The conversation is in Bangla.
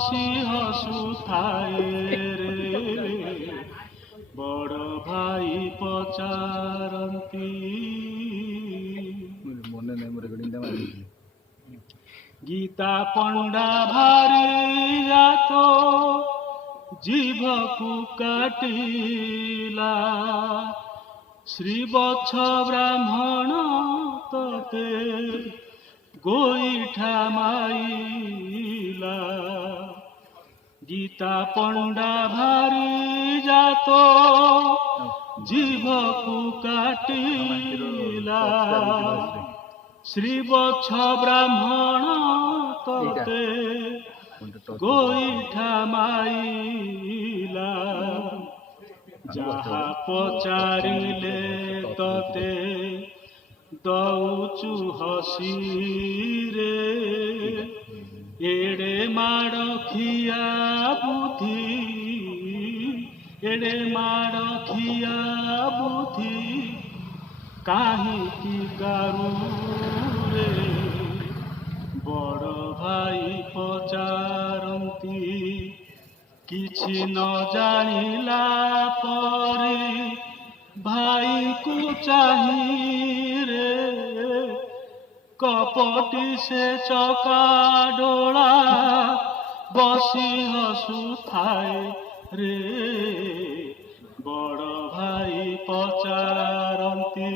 বসি হসুথায়ে রে বড় ভাই পচারন্তি মনে নেই রেকর্ডিং দেওয়া গীতা পଣ୍ଡା ଭାରି ଯାତ ଜିଭକୁ କାଟିଲା ଶ୍ରୀବତ୍ସ ବ୍ରାହ୍ମଣ ତତେ ଗୋଇଠା ମାଇଲା ଗୀତା ପଣ୍ଡା ଭାରି ଯାତ ଜିଭକୁ କାଟିଲା শ্রীবৎস ব্রাহ্মণ ততে গোইঠা মাইলা যাহা পচারিলে ততে দৌচু হসি রে এড়ে মাড় খিয়া বুদ্ধি এড়ে মাড় খিয়া বুদ্ধি কাহিকি গারু রে বড় ভাই পচারন্তি କିଛି ନ ଜାଣିଲା ପରେ ଭାଇକୁ ଚାହିଁ ରେ କପଟି ସେ ଚକା ଡୋଳା ବସି ହସୁଥାଏ ରେ ବଡ଼ ଭାଇ ପଚାରନ୍ତି